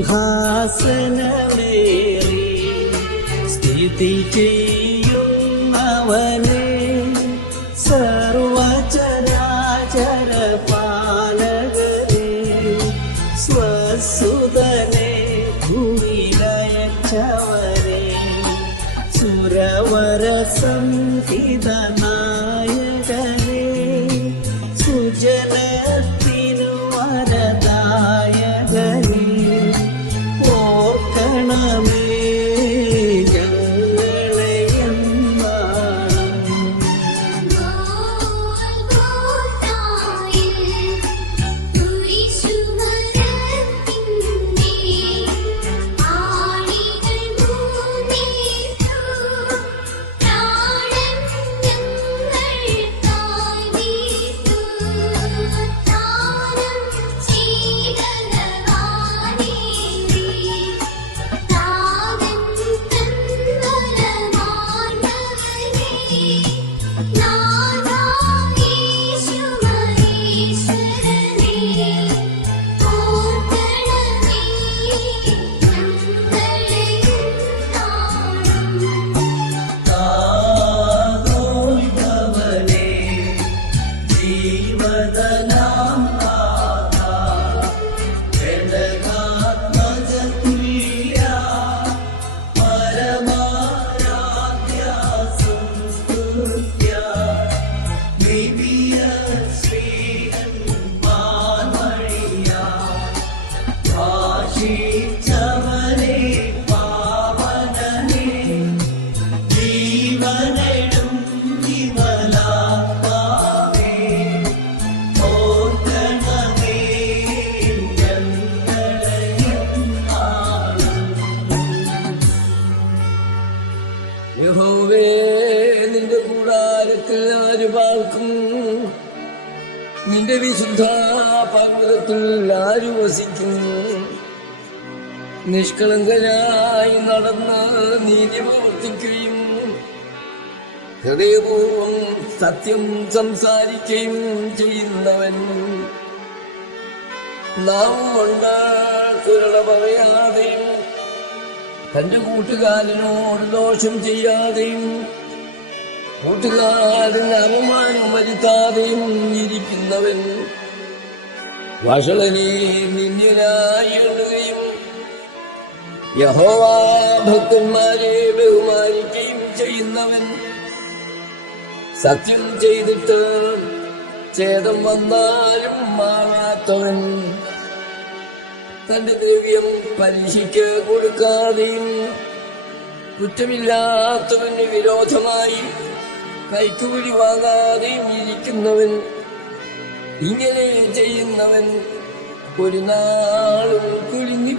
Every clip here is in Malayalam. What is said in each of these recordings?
സിംഹാസനമേറി സ്ഥിതി ചെയ്യുന്നവനെ I'm നിഷ്കളങ്കനായി നടന്ന് നീതി പ്രവർത്തിക്കുകയും ഹൃദയപൂർവം സത്യം സംസാരിക്കുകയും ചെയ്യുന്നവൻ നാം കൊണ്ട് പറയാതെയും തന്റെ കൂട്ടുകാരനോട് ദോഷം ചെയ്യാതെയും കൂട്ടുകാരന് അപമാനം വരുത്താതെയും ഇരിക്കുന്നവൻ വഷളനെ നിന്യനായി എണ്ണുകയും യഹോവാ ഭക്തന്മാരെ ബഹുമാനിക്കുകയും ചെയ്യുന്നവൻ സത്യം ചെയ്തിട്ട് ഛേദം വന്നാലും മാറാത്തവൻ തന്റെ ദ്രവ്യം പലിശയ്ക്ക് കൊടുക്കാതെയും കുറ്റമില്ലാത്തവന് വിരോധമായി കൈക്കൂലി വാങ്ങാതെയും ഇരിക്കുന്നവൻ ഇങ്ങനെ ചെയ്യുന്നവൻ ഒരു നാളും കുലുങ്ങി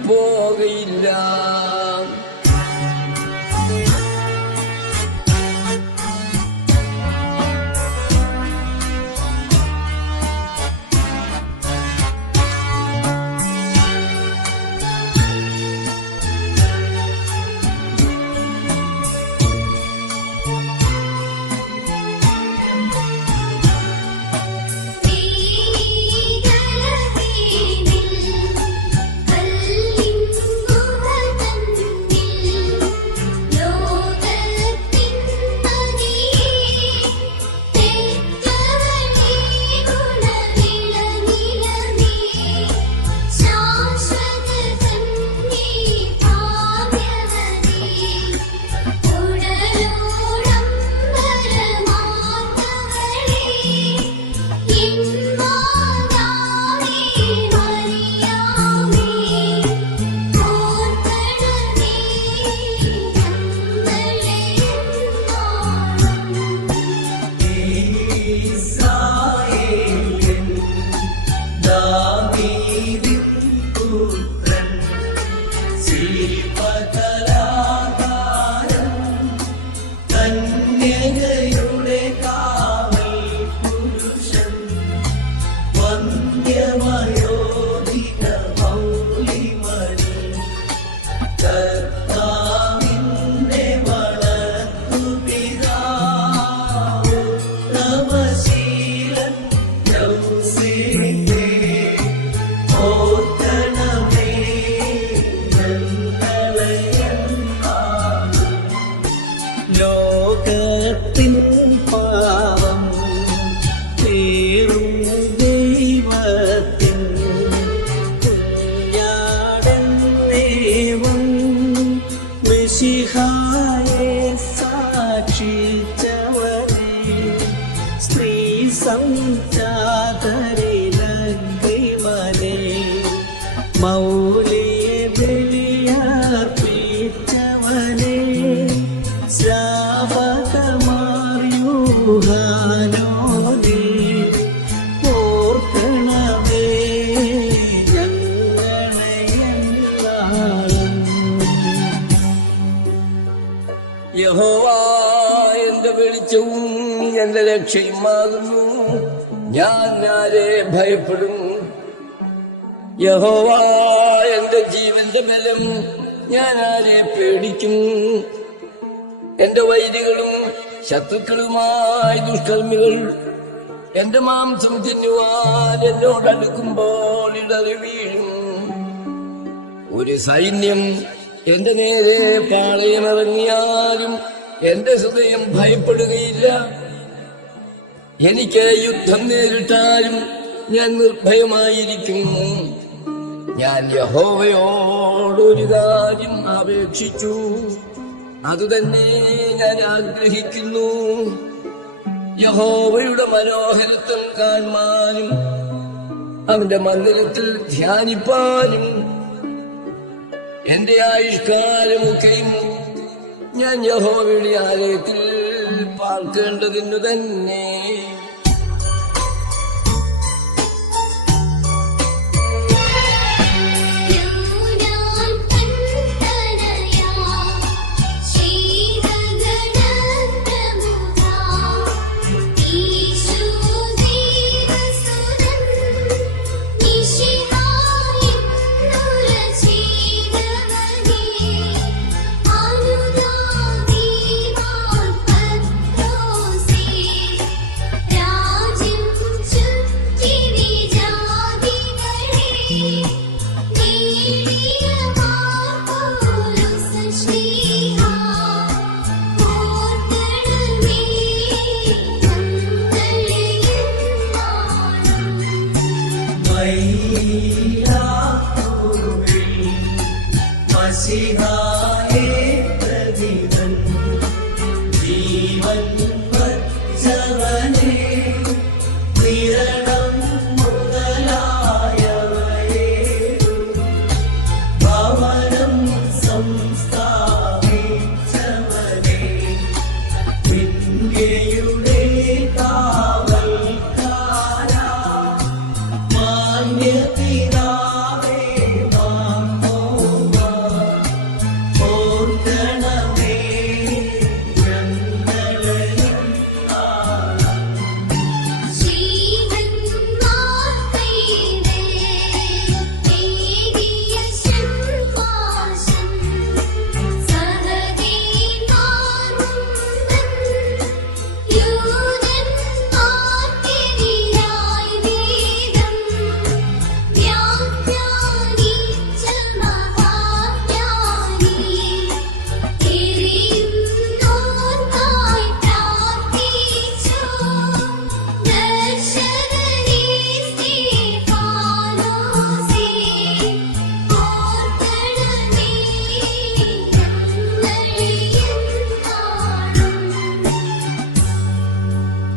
യഹോവ എന്റെ വെളിച്ചവും എന്റെ രക്ഷയുമാകുന്നു. ഞാൻ ആരെ ഭയപ്പെടും? യഹോവ എന്റെ ജീവന്റെ ബലം ഞാൻ ആരെ പേടിക്കും? എന്റെ വൈരികളും ശത്രുക്കളുമായ ദുഷ്കർമ്മികൾ എന്റെ മാംസം തിന്നുവാൻ എന്നോട് അടുക്കുമ്പോൾ ഇടറി വീഴും ഒരു സൈന്യം എന്റെ നേരെ പാളയമിറങ്ങിയാലും എന്റെ ഹൃദയം ഭയപ്പെടുകയില്ല. എനിക്ക് യുദ്ധം നേരിട്ടാലും ഞാൻ നിർഭയമായിരിക്കും ഞാൻ യഹോവയോടൊരു കാര്യം അപേക്ഷിച്ചു. അതുതന്നെ ഞാൻ ആഗ്രഹിക്കുന്നു. യഹോവയുടെ മനോഹരത്വം കാണുവാനും അവന്റെ മന്ദിരത്തിൽ ധ്യാനിപ്പാനും എന്റെ ആയുഷ്കാലമൊക്കെയും ഞാൻ യഹോവയുടെ ആലയത്തിൽ പാർക്കേണ്ടതിനു തന്നെ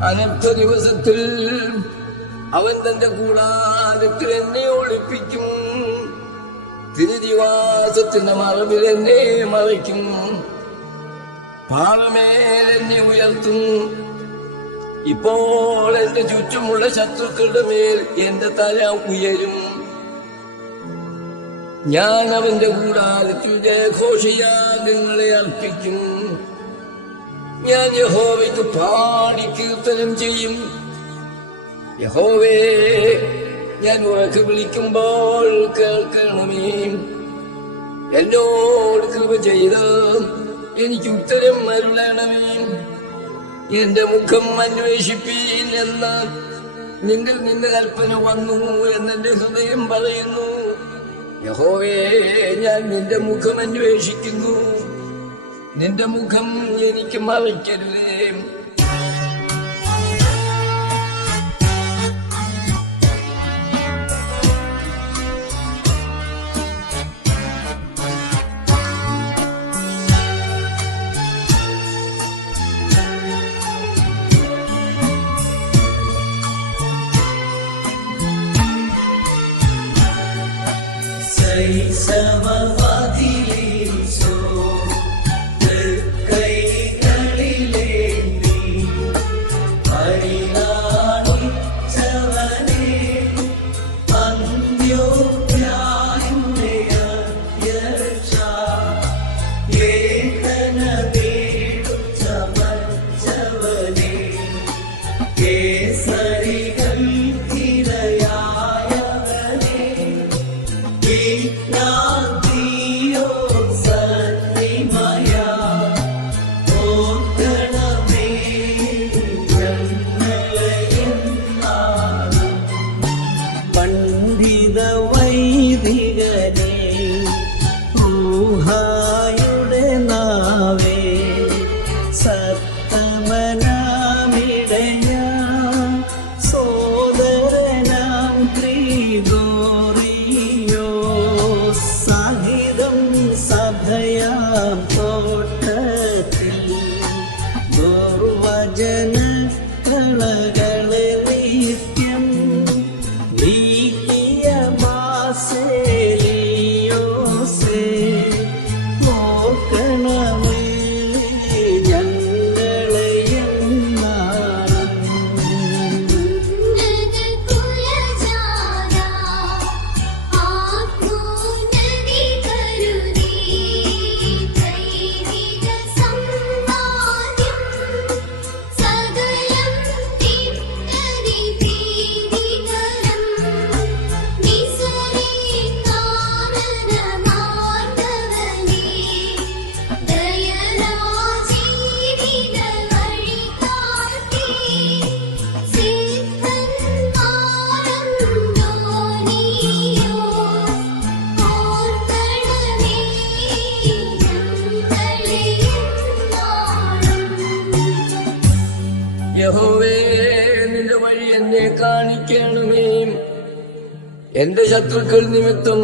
അനർത്ഥ അവൻ തന്റെ കൂടാരത്തിൽ എന്നെ ഒളിപ്പിക്കും. തിരുനിവാസത്തിന്റെ മറവിൽ എന്നെ മറയ്ക്കും പാറമേലെന്നെ ഉയർത്തും. ഇപ്പോൾ എന്റെ ചുറ്റുമുള്ള ശത്രുക്കളുടെ മേൽ എന്റെ തല ഉയരും. ഞാൻ അവന്റെ കൂടാരത്തിൽ ജയഘോഷയാഗങ്ങളെ അർപ്പിക്കും. ഞാൻ യഹോവയ്ക്ക് പാടി കീർത്തനം ചെയ്യും. യഹോവേ ഞാൻ ഉറക്കെ വിളിക്കുമ്പോൾ കേൾക്കണമേ. എന്നോട് കൃപ ചെയ്ത് എനിക്ക് ഉത്തരം അരുളണമേ. എന്റെ മുഖം അന്വേഷിപ്പീൻ എന്ന് നിന്റെ നിന്റെ കൽപ്പന വന്നു എന്നെന്റെ ഹൃദയം പറയുന്നു. യഹോവേ ഞാൻ നിന്റെ മുഖം അന്വേഷിക്കുന്നു. നിന്റെ മുഖം എനിക്ക് മറിക്കരുതേ Say some എന്റെ ശത്രുക്കൾ നിമിത്തം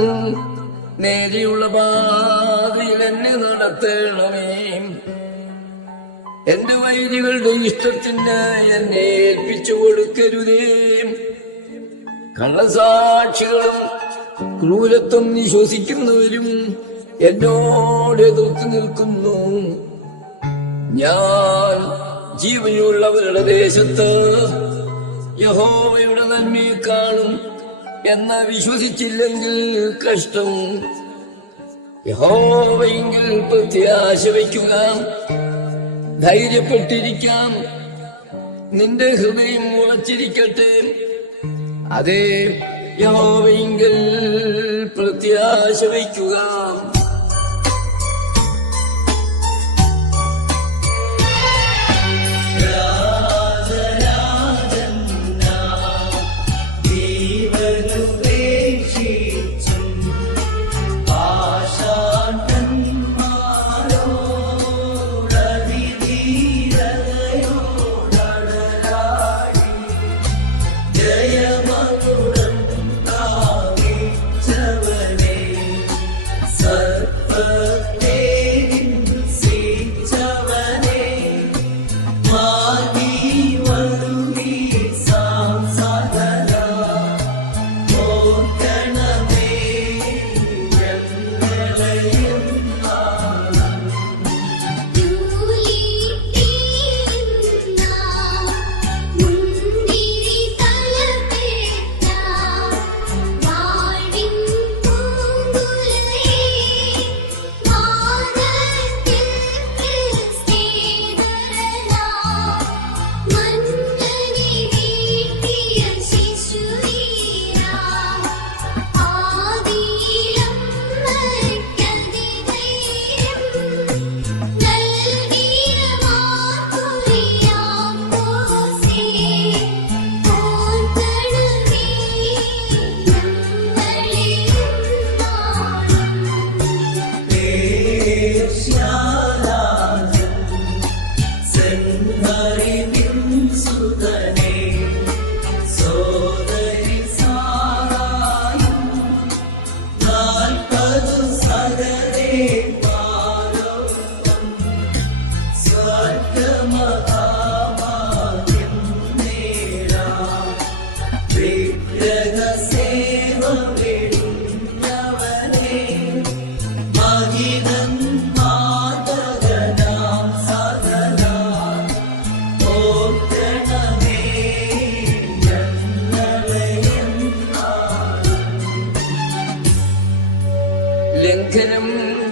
നേരിയുള്ള പാതയിൽ എന്നെ നടത്തണമേ. എന്റെ വൈരികളുടെ ഇഷ്ടത്തിന് എന്നെ ഏൽപ്പിച്ചു കൊടുക്കരുതേ. കള്ളസാക്ഷികളും ക്രൂരത്വം വിശ്വസിക്കുന്നവരും എന്നോട് എതിർത്ത് നിൽക്കുന്നു. ഞാൻ ജീവനുള്ളവരുടെ ദേശത്ത് യഹോവയുടെ നന്മയെ കാണും എന്ന വിശ്വസിച്ചില്ലെങ്കിൽ കഷ്ടം. യഹോവയെങ്കിൽ പ്രത്യാശ വയ്ക്കുക. ധൈര്യപ്പെട്ടിരിക്കാം. നിന്റെ ഹൃദയം മുളച്ചിരിക്കട്ടെ അതേ യഹോവയെങ്കിൽ പ്രത്യാശ വയ്ക്കുക.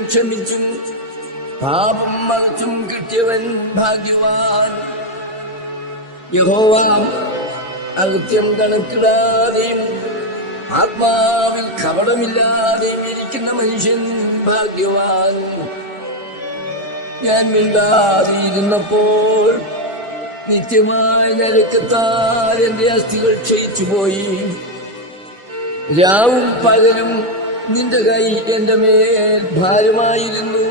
ക്ഷമിച്ചും പാപം മറച്ചും കിട്ടിയവൻ ഭാഗ്യവാൻ. യഹോവ അകത്യം കണക്കിടാതെയും ആത്മാവിൽ കപടമില്ലാതെയും ഇരിക്കുന്ന മനുഷ്യൻ ഭാഗ്യവാൻ. ഞാൻ മിണ്ടാതിരുന്നപ്പോൾ നിത്യമായ ഞരക്കത്താൽ എന്റെ അസ്ഥികൾ ക്ഷയിച്ചുപോയി. രാവും പകലും നിന്റെ കൈ എന്റെ മേൽ ഭാരമായിരുന്നു.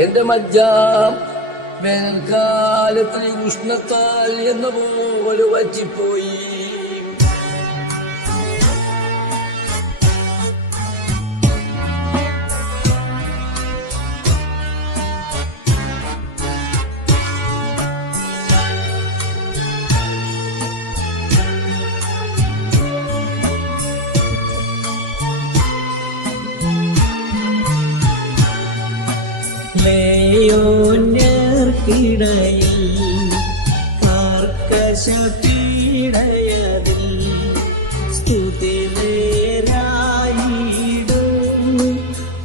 എന്റെ മജ്ജ വേനൽക്കാലത്തിലെ ഉഷ്ണത്താൽ എന്ന പോലെ വറ്റിപ്പോയി. ലേയോന്യർക്കിടയിൽ കാർക്കശപീഡയതിൽ സ്തുതി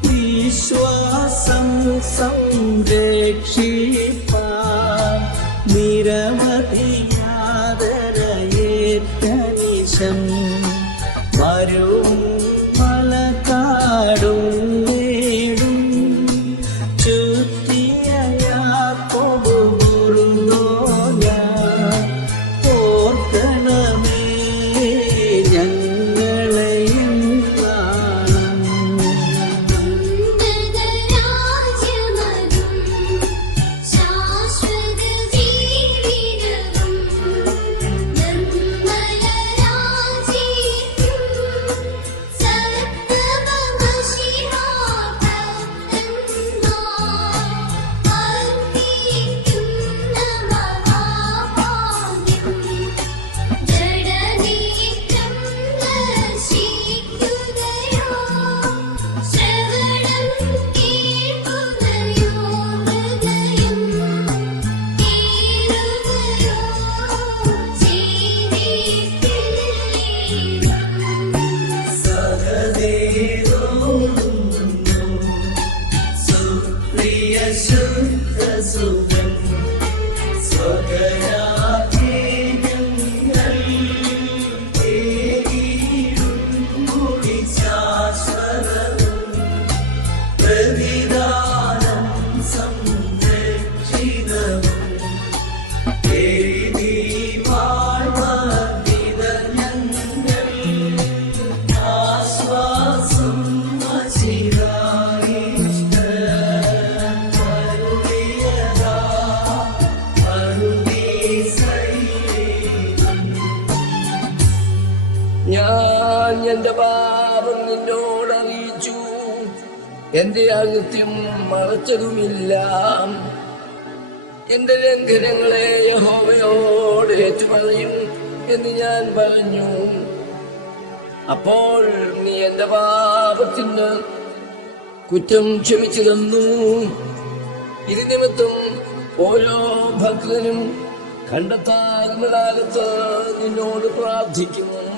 വിശ്വാസം സംരക്ഷിപ്പാൻ നിരവധിയാദരയേറ്റനിശം വരും മറച്ചതുമില്ല എന്റെ ലംഘനങ്ങളെ യഹോവയോട് ഏറ്റുപറയും എന്ന് ഞാൻ പറഞ്ഞു. അപ്പോൾ നീ എന്റെ പാപത്തിന് കുറ്റം ക്ഷമിച്ചു തന്നു. ഇത് നിമിത്തം ഓരോ ഭക്തനും കണ്ടെത്താകുന്ന കാലത്ത് നിന്നോട് പ്രാർത്ഥിക്കുന്നു.